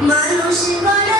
마누신 거라